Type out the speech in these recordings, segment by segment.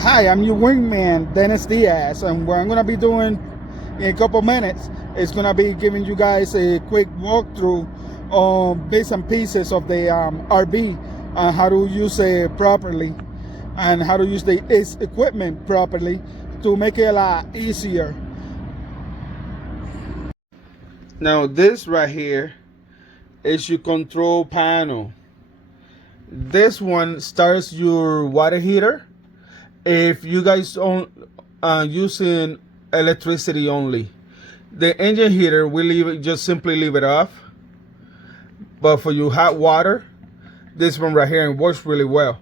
Hi, I'm your wingman, Dennis Diaz, and what I'm going to be doing in a couple minutes is going to be giving you guys a quick walkthrough on bits and pieces of the RV and how to use it properly and how to use its equipment properly to make it a lot easier. Now this right here is your control panel. This one starts your water heater. If you guys are using electricity only, the engine heater will just simply leave it off. But for your hot water, this one right here works really well.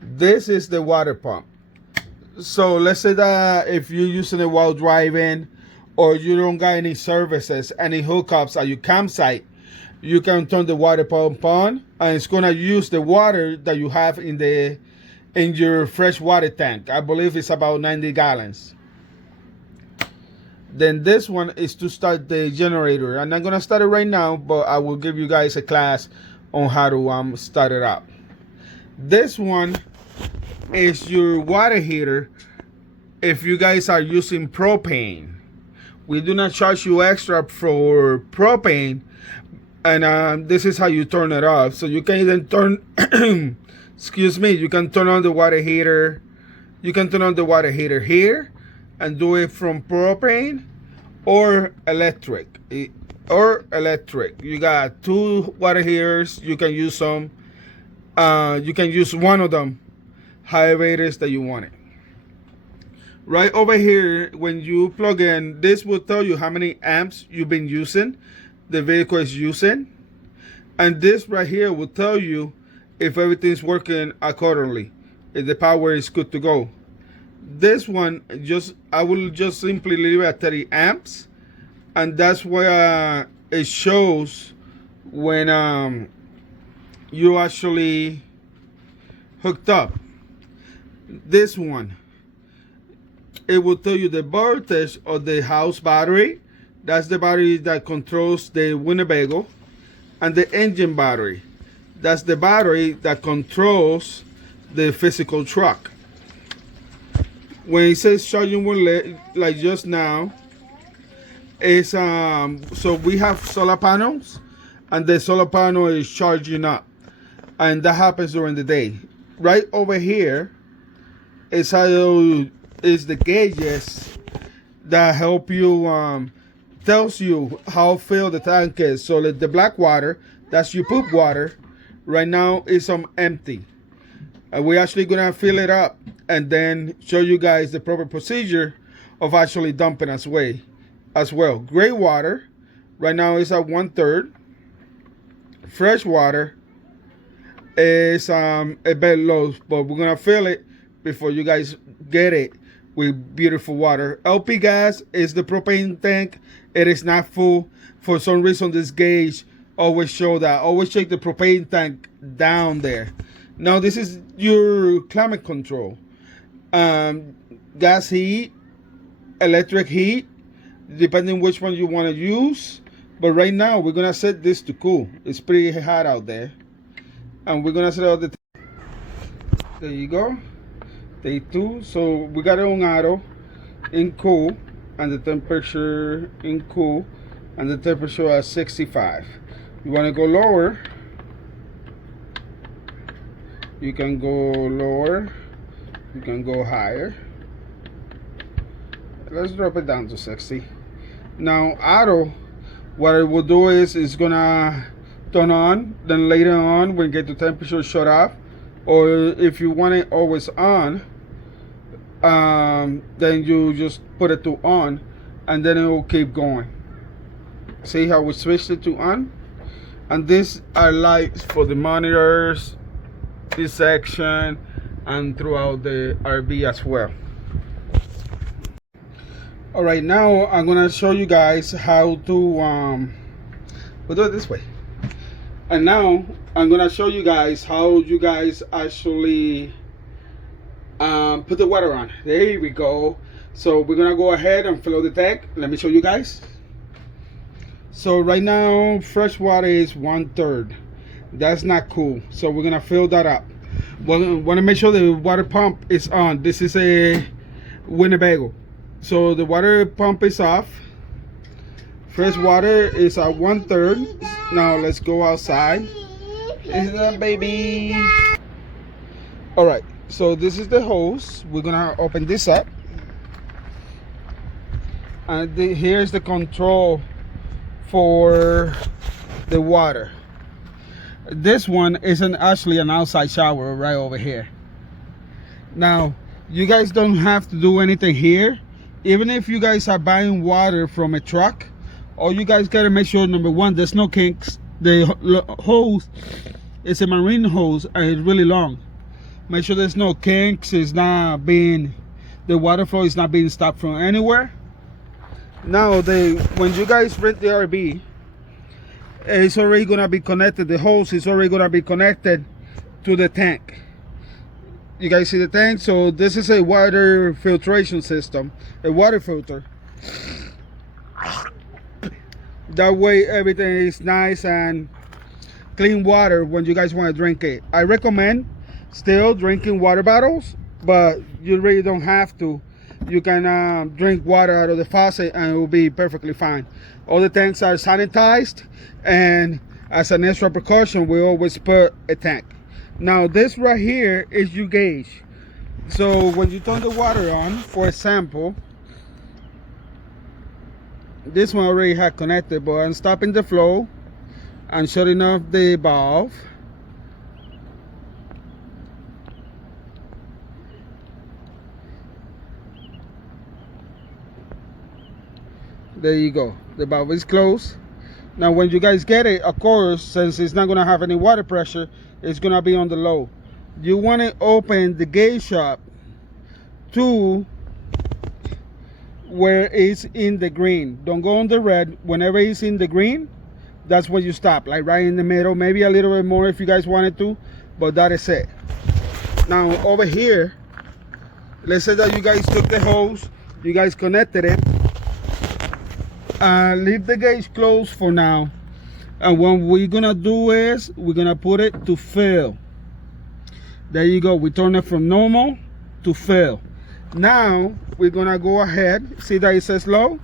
This is the water pump. So let's say that if you're using it while driving, or you don't got any services, any hookups at your campsite, you can turn the water pump on, and it's gonna use the water that you have in your fresh water tank. I believe it's about 90 gallons. Then this one is to start the generator. I'm not gonna start it right now, but I will give you guys a class on how to start it up. This one is your water heater if you guys are using propane. We do not charge you extra for propane, and this is how you turn it off. So you can either turn excuse me, you can turn on the water heater. You can turn on the water heater here and do it from propane or electric. You got two water heaters. You can use some. You can use one of them, however it is that you want it. Right over here, when you plug in, this will tell you how many amps you've been using, the vehicle is using, and this right here will tell you if everything's working accordingly, if the power is good to go. This one, I will just simply leave it at 30 amps, and that's where it shows when you actually hooked up. This one, it will tell you the voltage of the house battery. That's the battery that controls the Winnebago, and the engine battery. That's the battery that controls the physical truck. When it says charging one like just now, it's so we have solar panels, and the solar panel is charging up, and that happens during the day. Right over here is the gauges that help you tells you how filled the tank is. So the black water, that's your poop water, right now is empty. We're actually gonna fill it up and then show you guys the proper procedure of actually dumping as well. Gray water right now is at 1/3. Fresh water is a bit low, but we're gonna fill it before you guys get it with beautiful water. LP gas is the propane tank. It is not full. For some reason, this gauge always show that. Always check the propane tank down there. Now this is your climate control. Gas heat, electric heat, depending which one you want to use. But right now we're gonna set this to cool. It's pretty hot out there, and we're gonna set out the. There you go. Day 2. So we got it on auto in cool, and the temperature in cool, and the temperature at 65. You want to go lower, you can go lower, you can go higher. Let's drop it down to 60. Now auto, what it will do is it's gonna turn on, then later on when you get the temperature shut off, or if you want it always on, then you just put it to on, and then it will keep going. See how we switched it to on? And these are lights for the monitors, this section, and throughout the RV as well. All right, now I'm gonna show you guys how to we'll do it this way. And now I'm gonna show you guys how you guys actually put the water on. There we go. So we're gonna go ahead and fill the tank. Let me show you guys. So right now fresh water is 1/3. That's not cool, so we're gonna fill that up. Want to make sure the water pump is on. This is a Winnebago, so the water pump is off. Fresh water is at 1/3. Now let's go outside. Is that baby? All right, so this is the hose. We're gonna open this up, and here's the control for the water. This one isn't actually an outside shower right over here. Now, you guys don't have to do anything here. Even if you guys are buying water from a truck, all you guys gotta make sure, number one, there's no kinks. The hose is a marine hose and it's really long. Make sure there's no kinks. It's not being, the water flow is not being stopped from anywhere. Now, when you guys rent the RV, it's already gonna be connected. The hose is already gonna be connected to the tank. You guys see the tank? So this is a water filtration system, a water filter. That way everything is nice and clean water when you guys want to drink it. I recommend still drinking water bottles, but you really don't have to. You can drink water out of the faucet and it will be perfectly fine. All the tanks are sanitized, and as an extra precaution, we always put a tank. Now this right here is your gauge. So when you turn the water on, for example, this one already had connected, but I'm stopping the flow and shutting off the valve. There you go, the valve is closed. Now when you guys get it, of course, since it's not gonna have any water pressure, it's gonna be on the low. You want to open the gauge up to where it's in the green. Don't go on the red. Whenever it's in the green, that's when you stop, like right in the middle, maybe a little bit more if you guys wanted to, but that is it. Now over here, let's say that you guys took the hose, you guys connected it. Leave the gauge closed for now, and what we're gonna do is we're gonna put it to fill. There you go. We turn it from normal to fill. Now we're gonna go ahead, see that it says low.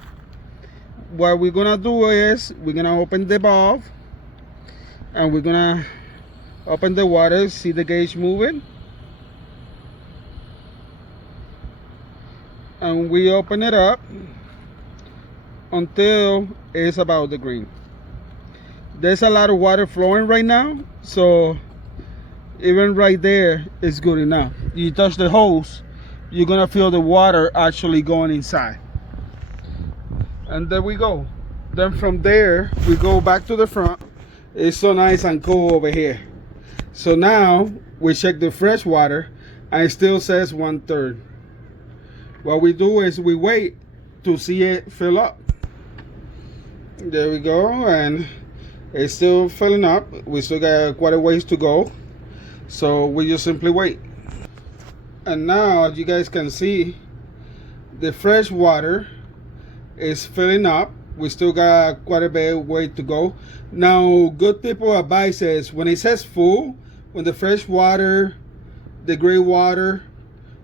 What we're gonna do is we're gonna open the valve and we're gonna open the water. See the gauge moving, and we open it up until it's about the green. There's a lot of water flowing right now, so even right there is good enough. You touch the hose, you're gonna feel the water actually going inside. And there we go. Then from there we go back to the front. It's so nice and cool over here. So now we check the fresh water and it still says 1/3. What we do is we wait to see it fill up. There we go, and it's still filling up. We still got quite a ways to go, so we just simply wait. And now, as you guys can see, the fresh water is filling up. We still got quite a bit way to go. Now, good tip of advice is when it says full, when the fresh water, the gray water,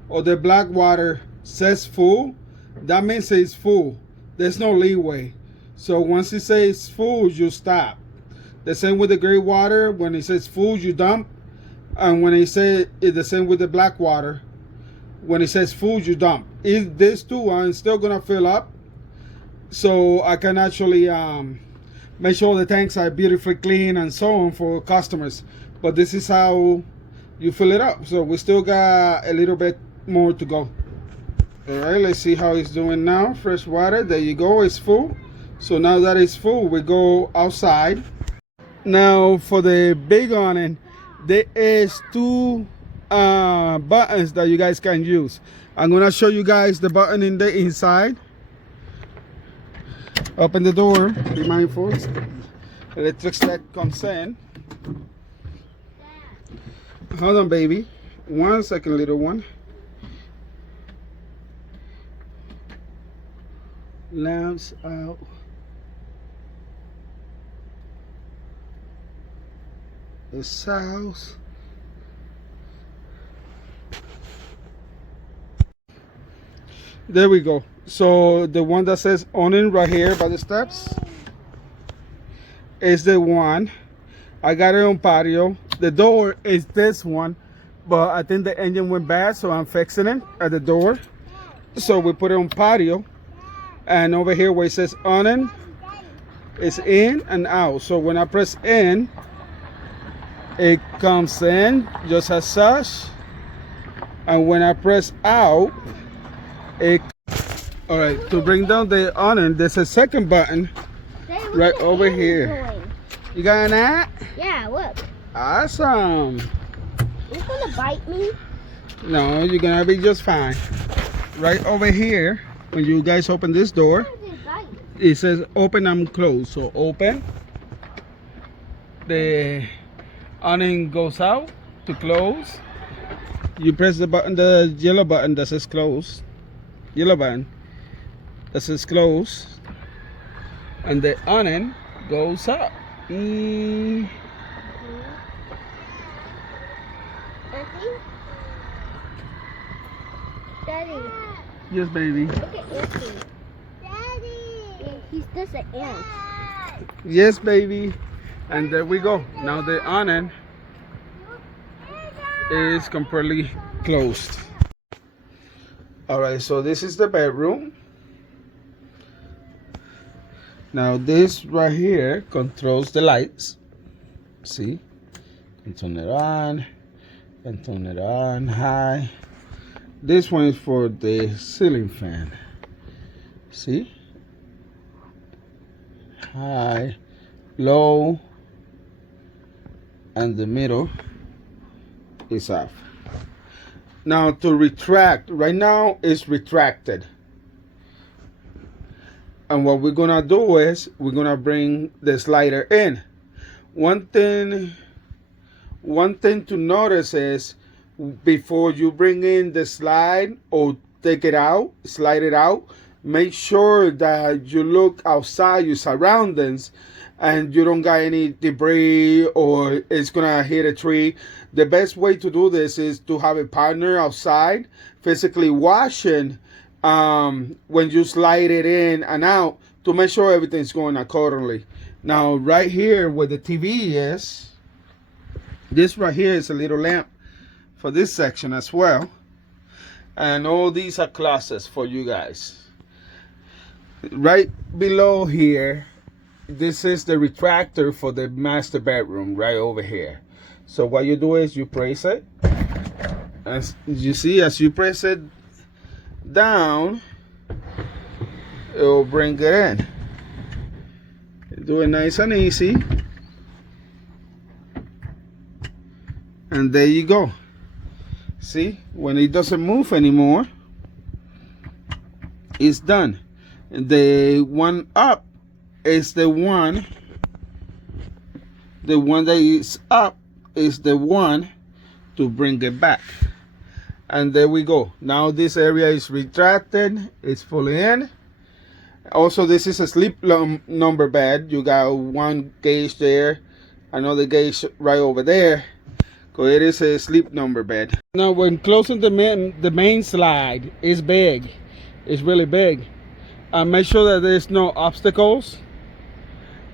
or the black water says full, that means it's full. There's no leeway. So once it says full, you stop. The same with the gray water. When it says full, you dump. And when it says, it's the same with the black water. When it says full, you dump. These two are still gonna fill up. So I can actually make sure the tanks are beautifully clean and so on for customers. But this is how you fill it up. So we still got a little bit more to go. All right, let's see how it's doing now. Fresh water, there you go, it's full. So now that it's full, we go outside. Now for the big awning, there is two buttons that you guys can use. I'm gonna show you guys the button in the inside. Open the door, be mindful. Electric that comes in. Hold on, baby. 1 second, little one. Lamps out. The south. There we go. So the one that says awning right here by the steps is the one. I got it on patio. The door is this one, but I think the engine went bad, so I'm fixing it at the door. So we put it on patio, and over here where it says awning, it's in and out. So when I press in, it comes in just as such, and when I press out, it. All right, to bring down the awning, there's a second button right over here. You got an ant? Yeah, look. Awesome. It's gonna bite me. No, you're gonna be just fine. Right over here, when you guys open this door, it says open and close. So open, the awning goes out. To close, you press the button, the yellow button that says close. Yellow button that says close, and the awning goes up. Auntie? Daddy. Yes, baby. Look at Auntie. Daddy. He's just an ant. Yes, baby. And there we go. Now the awning is completely closed. All right, so this is the bedroom. Now this right here controls the lights. See? And turn it on and turn it on high. This one is for the ceiling fan. See? High, low, and the middle is off. Now to retract, right now it's retracted. And what we're gonna do is we're gonna bring the slider in. One thing to notice is before you bring in the slide or take it out, slide it out, make sure that you look outside your surroundings and you don't got any debris or it's gonna hit a tree. The best way to do this is to have a partner outside physically watching when you slide it in and out to make sure everything's going accordingly. Now right here where the TV is, this right here is a little lamp for this section as well, and all these are closets for you guys. Right below here, this is the retractor for the master bedroom right over here. So what you do is you press it, as you see, as you press it down, it will bring it in. Do it nice and easy, and there you go. See, when it doesn't move anymore, it's done. The one up is the one that is up is the one to bring it back. And there we go. Now this area is retracted, it's fully in. Also, this is a sleep number bed. You got one gauge there, another gauge right over there. So it is a sleep number bed. Now when closing the main slide, it's big. It's really big. Make sure that there's no obstacles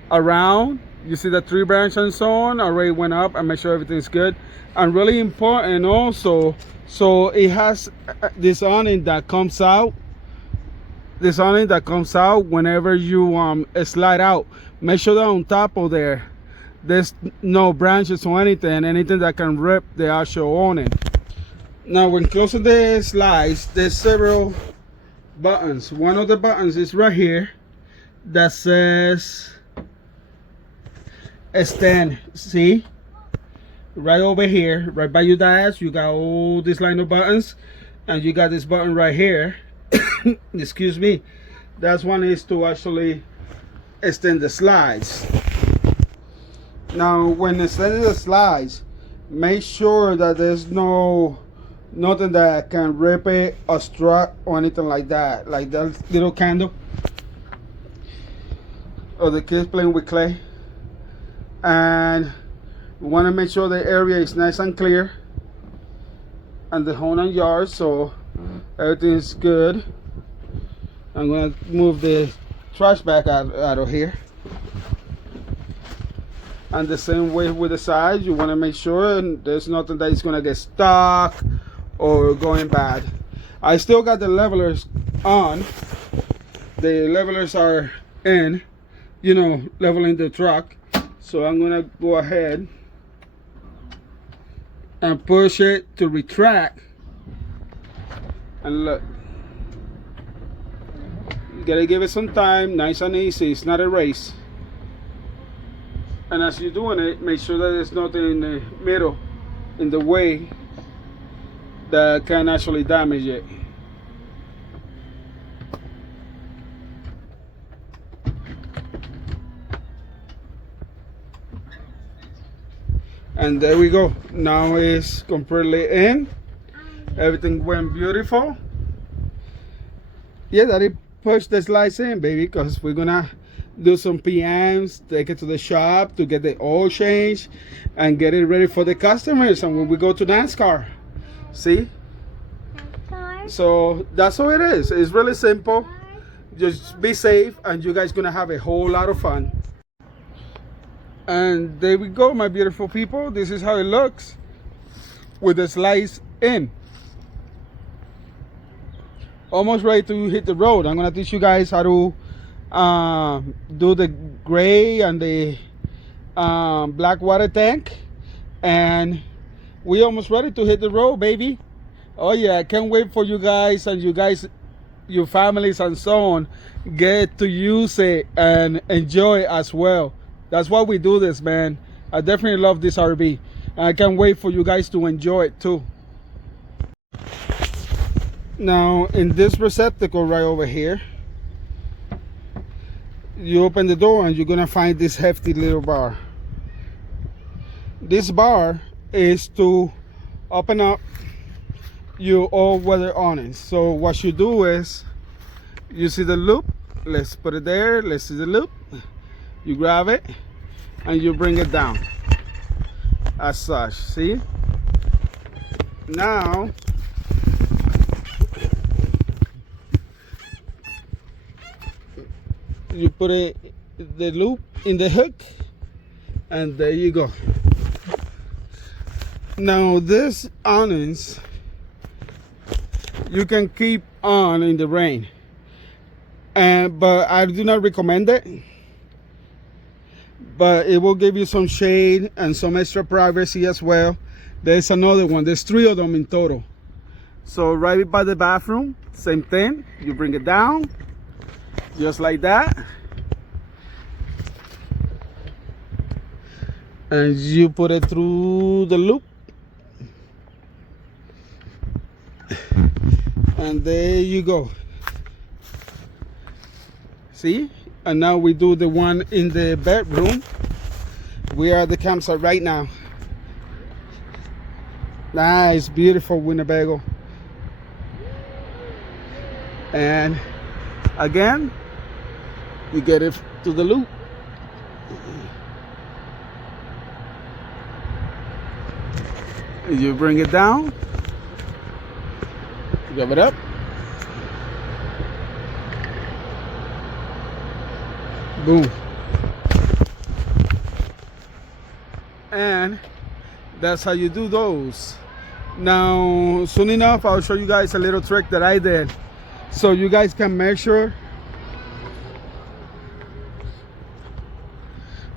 around. You see the tree branch and so on already went up, and make sure everything's good. And really important also, so it has this awning that comes out. This awning that comes out whenever you slide out. Make sure that on top of there's no branches or anything that can rip the actual awning. Now when closing the slides, there's several buttons. One of the buttons is right here that says extend. See, right over here, right by your dash, you got all this line of buttons, and you got this button right here. Excuse me. That one is to actually extend the slides. Now when extending the slides, make sure that there's nothing that can rip it or strut or anything like that, like that little candle or the kids playing with clay. And we want to make sure the area is nice and clear, and the whole 9 yards, so everything is good. I'm gonna move the trash bag out of here. And the same way with the side, you want to make sure there's nothing that is gonna get stuck or going bad. I still got the levelers on. The levelers are in, you know, leveling the truck. So I'm gonna go ahead and push it to retract. And look, you gotta give it some time, nice and easy. It's not a race. And as you're doing it, make sure that there's nothing in the middle, in the way, that can actually damage it. And there we go. Now it's completely in. Everything went beautiful. Yeah, Daddy pushed the slides in, baby, because we're gonna do some PMs, take it to the shop to get the oil change and get it ready for the customers. And when we go to NASCAR, see? So that's how it is. It's really simple. Just be safe, and you guys gonna have a whole lot of fun. And there we go, my beautiful people. This is how it looks with the slides in. Almost ready to hit the road. I'm gonna teach you guys how to do the gray and the black water tank, and we almost ready to hit the road, baby. Oh yeah, I can't wait for you guys, and your families and so on, get to use it and enjoy as well. That's why we do this, man. I definitely love this RV, and I can't wait for you guys to enjoy it too. Now in this receptacle right over here, you open the door and you're gonna find this hefty little bar. This bar is to open up your all-weather awnings. So what you do is, you see the loop, let's put it there, let's see the loop, you grab it and you bring it down as such. See, now you put the loop in the hook, and there you go. Now this awnings you can keep on in the rain, but I do not recommend it. But it will give you some shade and some extra privacy as well. There's another one. There's 3 of them in total. So right by the bathroom, same thing. You bring it down just like that, and you put it through the loop, and there you go. See? And now we do the one in the bedroom. We are at the campsite right now. Nice, beautiful Winnebago. And again, you get it to the loop. You bring it down, give it up, boom, and that's how you do those. Now soon enough I'll show you guys a little trick that I did, so you guys can measure.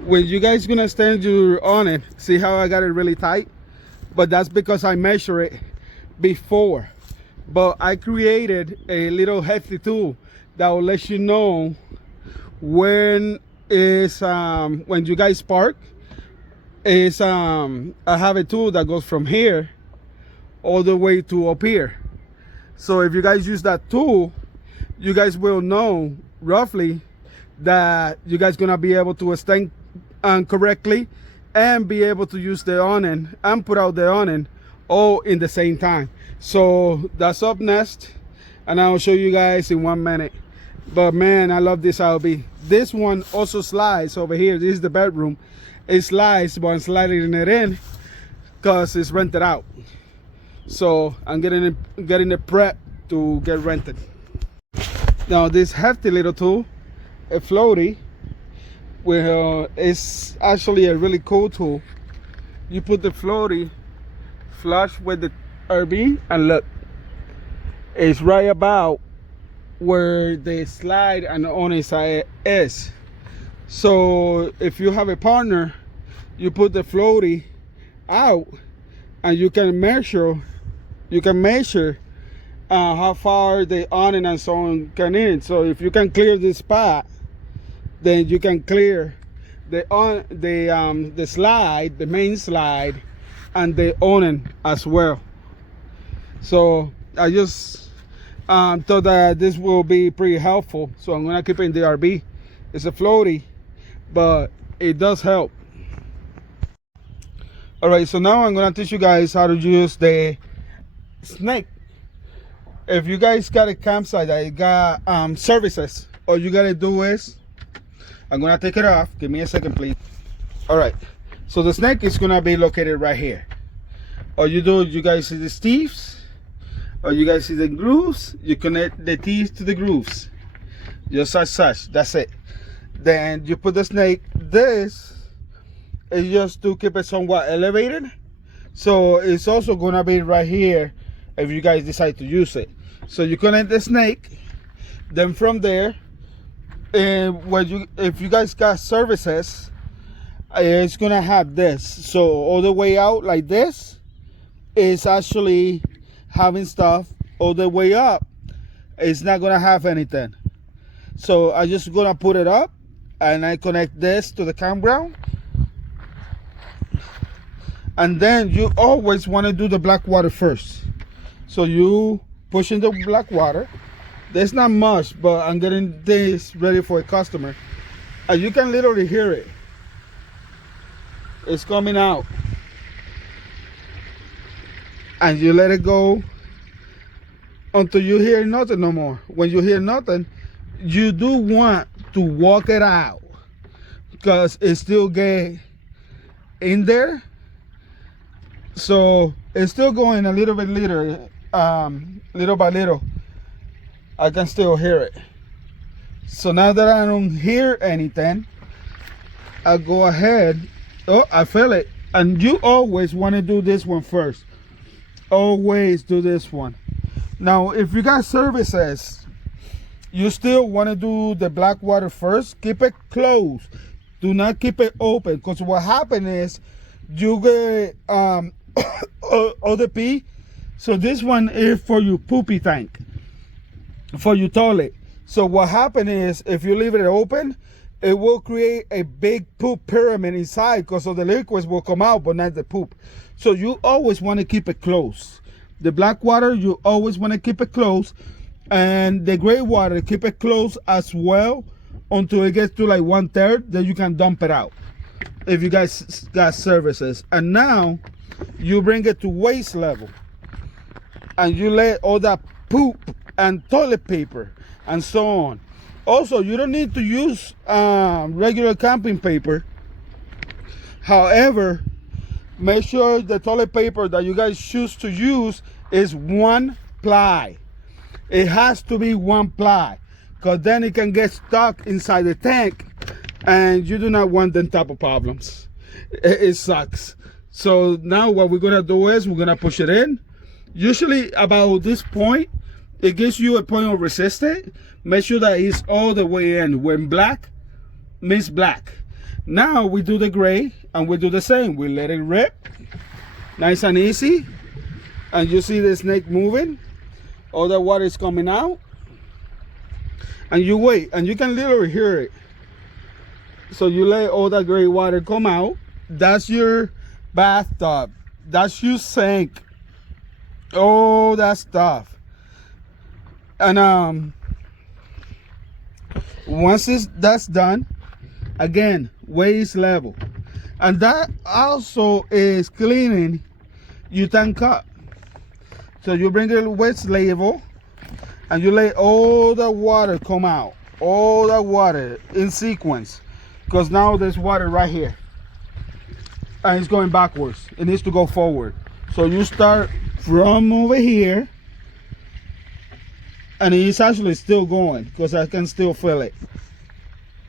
When you guys gonna stand your on it, see how I got it really tight? But that's because I measure it before. But I created a little hefty tool that will let you know when you guys park. I have a tool that goes from here all the way to up here. So if you guys use that tool, you guys will know roughly that you guys gonna be able to stand correctly and be able to use the awning and put out the awning all in the same time. So that's up next, and I'll show you guys in 1 minute. But man, I love this RV. This one also slides over here. This is the bedroom. It slides, but I'm sliding it in because it's rented out. So I'm getting it prep to get rented. Now this hefty little tool, a floaty, well, it's actually a really cool tool. You put the floaty flush with the RV, and look, it's right about where the slide and the awning side is. So if you have a partner, you put the floaty out, and you can measure how far the awning and so on can in. So if you can clear this spot, then you can clear the slide, the main slide, and the awning as well. So I just thought that this will be pretty helpful, so I'm gonna keep it in the RV. It's a floaty, but it does help. All right, so now I'm gonna teach you guys how to use the snake. If you guys got a campsite that got services, all you gotta do is, I'm gonna take it off. Give me a second, please. All right, so the snake is gonna be located right here. All you do, you guys see the teeth, or you guys see the grooves. You connect the teeth to the grooves, just as such. That's it. Then you put the snake. This is just to keep it somewhat elevated, so it's also gonna be right here if you guys decide to use it. So you connect the snake, then from there, if you guys got services, it's gonna have this. So all the way out like this is actually having stuff. All the way up, it's not gonna have anything. So I just gonna put it up, and I connect this to the campground. And then you always want to do the black water first. So you push in the black water. There's not much, but I'm getting this ready for a customer. And you can literally hear it. It's coming out. And you let it go until you hear nothing no more. When you hear nothing, you do want to walk it out, because it still get in there. So it's still going a little bit later, little by little. I can still hear it. So now that I don't hear anything, I go ahead. Oh, I feel it. And you always want to do this one first. Always do this one. Now, if you got services, you still want to do the black water first. Keep it closed. Do not keep it open, because what happens is you get other pee. So this one is for your poopy tank, for your toilet. So what happens is, if you leave it open, it will create a big poop pyramid inside, because of the liquids will come out, but not the poop. So you always want to keep it closed. The black water, you always want to keep it closed, and the gray water, keep it closed as well until it gets to like 1/3. Then you can dump it out if you guys got services. And now you bring it to waist level, and you let all that poop and toilet paper and so on. Also, you don't need to use regular camping paper. However, make sure the toilet paper that you guys choose to use is 1 ply. It has to be 1 ply, because then it can get stuck inside the tank, and you do not want them type of problems. It sucks. So now what we're gonna do is we're gonna push it in. Usually about this point, it gives you a point of resistance. Make sure that it's all the way in. When black means black. Now we do the gray, and we do the same. We let it rip, nice and easy. And you see the snake moving. All the water is coming out. And you wait, and you can literally hear it. So you let all that gray water come out. That's your bathtub. That's your sink. All that stuff. And once that's done, again, waist level. And that also is cleaning your tank cup. So you bring it waist level, and you let all the water come out. All that water in sequence. Because now there's water right here. And it's going backwards. It needs to go forward. So you start from over here, And it's actually still going because I can still feel it.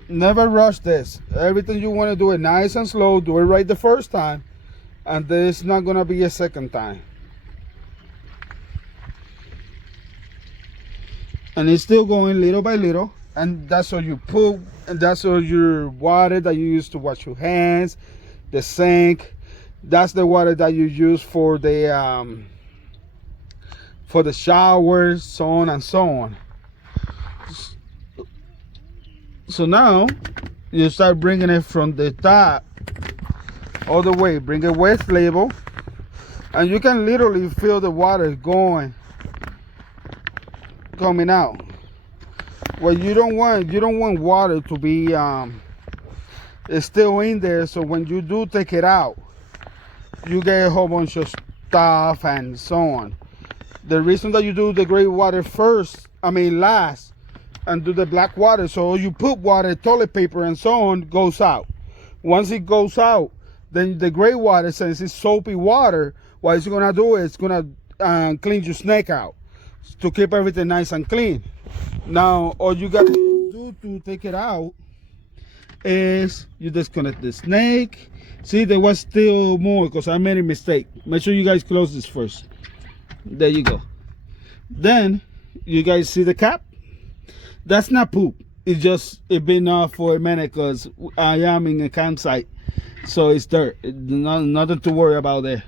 Never rush this. Everything you want to do it nice and slow. Do it right the first time, and there's not gonna be a second time. And it's still going little by little. And that's all you put, and that's all your water that you use to wash your hands, the sink. That's the water that you use for the showers, so on and so on. So now you start bringing it from the top all the way. Bring it with label, and you can literally feel the water coming out. Well, you don't want water to be it's still in there. So when you do take it out, you get a whole bunch of stuff and so on. The reason that you do the gray water last, and do the black water, so you put water, toilet paper, and so on, goes out. Once it goes out, then the gray water, since it's soapy water, what it's gonna do is it's gonna clean your snake out to keep everything nice and clean. Now, all you gotta do to take it out is you disconnect the snake. See, there was still more because I made a mistake. Make sure you guys close this first. There you go. Then you guys see the cap? That's not poop. It's been off for a minute because I am in a campsite, so it's dirt. Nothing to worry about there.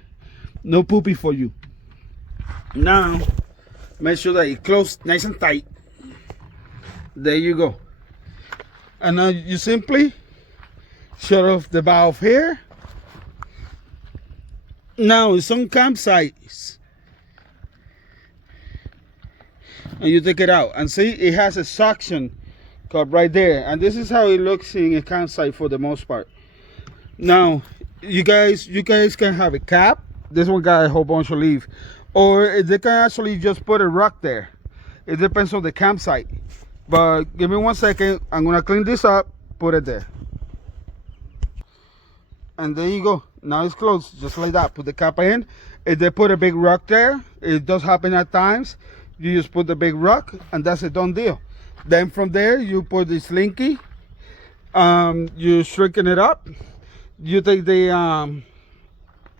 No poopy for you. Now, make sure that you close nice and tight. There you go. And now you simply shut off the valve here. Now, in some campsites, and you take it out and see it has a suction cup right there, and this is how it looks in a campsite for the most part. Now you guys can have a cap. This one got a whole bunch of leaves, or they can actually just put a rock there. It depends on the campsite. But give me 1 second, I'm gonna clean this up, put it there, and there you go. Now it's closed just like that. Put the cap in. If they put a big rock there, it does happen at times, you just put the big rock and that's a done deal. Then from there you put the slinky, you shrinking it up. You take the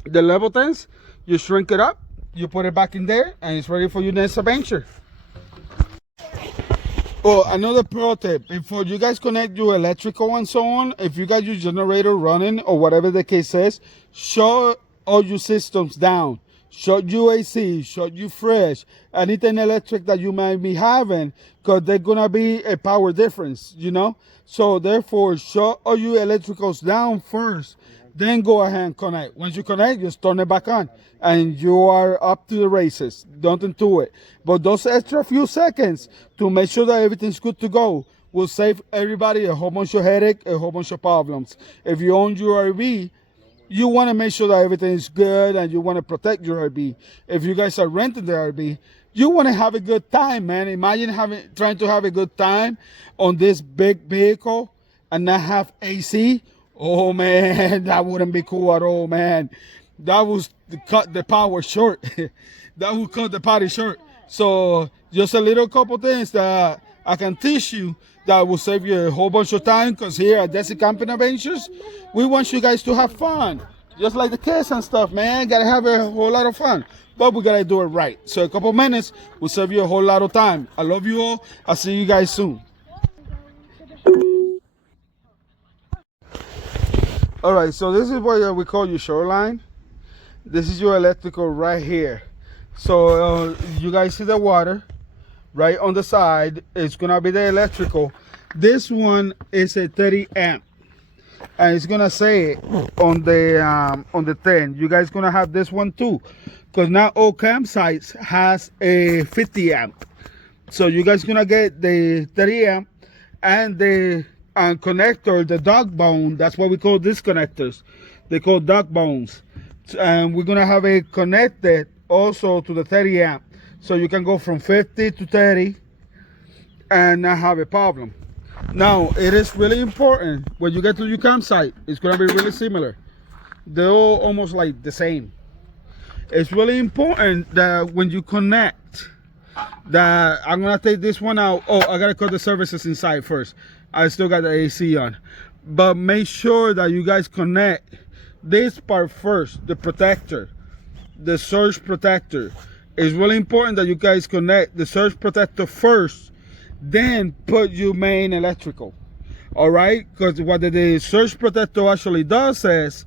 level tens, you shrink it up, you put it back in there, and it's ready for your next adventure. Oh, another pro tip, before you guys connect your electrical and so on, if you got your generator running or whatever the case is, shut all your systems down. Shut your AC, shut your fridge, anything electric that you might be having, because there's gonna be a power difference, you know? So therefore, shut all your electricals down first, then go ahead and connect. Once you connect, just turn it back on, and you are up to the races. Nothing to it. But those extra few seconds to make sure that everything's good to go will save everybody a whole bunch of headache, a whole bunch of problems. If you own your RV, you want to make sure that everything is good, and you want to protect your RV. If you guys are renting the RV, you want to have a good time, man. Imagine trying to have a good time on this big vehicle and not have AC. Oh man, that wouldn't be cool at all, man. That would cut the power short. That would cut the party short. So just a little couple things that I can teach you that will save you a whole bunch of time, because here at Desi Camping Adventures, we want you guys to have fun. Just like the kids and stuff, man. Gotta have a whole lot of fun. But we gotta do it right. So a couple minutes will save you a whole lot of time. I love you all. I'll see you guys soon. Alright, so this is what we call your shoreline. This is your electrical right here. So you guys see the water right on the side. It's gonna be the electrical. This one is a 30 amp, and it's gonna say on the 10. You guys gonna have this one too, because not all campsites has a 50 amp. So you guys gonna get the 30 amp and the connector, the dog bone. That's what we call these connectors. They call dog bones. And we're gonna have it connected also to the 30 amp, so you can go from 50 to 30 and not have a problem. Now it is really important when you get to your campsite, it's gonna be really similar. They're all almost like the same. It's really important that when you connect, that I'm gonna take this one out. Oh, I gotta cut the services inside first. I still got the AC on, but make sure that you guys connect this part first, the protector, the surge protector. It's really important that you guys connect the surge protector first, then put your main electrical. All right, because what the surge protector actually does is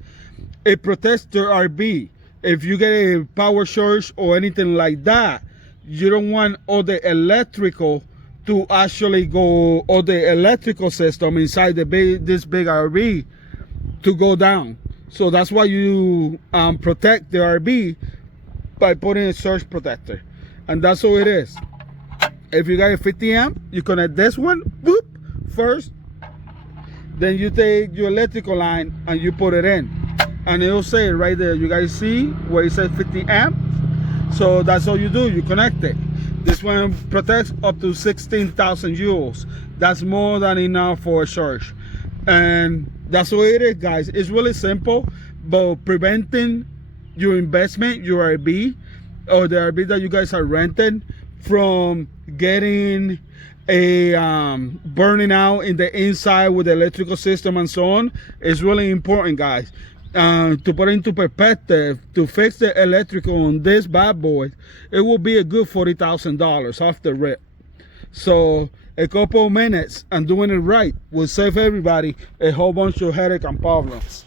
it protects the RV. If you get a power surge or anything like that, you don't want all the electrical to actually go, or the electrical system inside this big RV to go down. So that's why you protect the RV by putting a surge protector, and that's all it is. If you got a 50 amp, you connect this one, boop, first, then you take your electrical line and you put it in, and it'll say it right there. You guys see where it says 50 amp? So that's all you do, you connect it. This one protects up to 16,000 joules. That's more than enough for a charge. And that's what it is, guys. It's really simple, but preventing your investment, your RV, or the RV that you guys are renting, from getting a burning out in the inside with the electrical system and so on, is really important, guys. To put into perspective, to fix the electrical on this bad boy, it will be a good $40,000 off the rip. So a couple of minutes and doing it right will save everybody a whole bunch of headache and problems.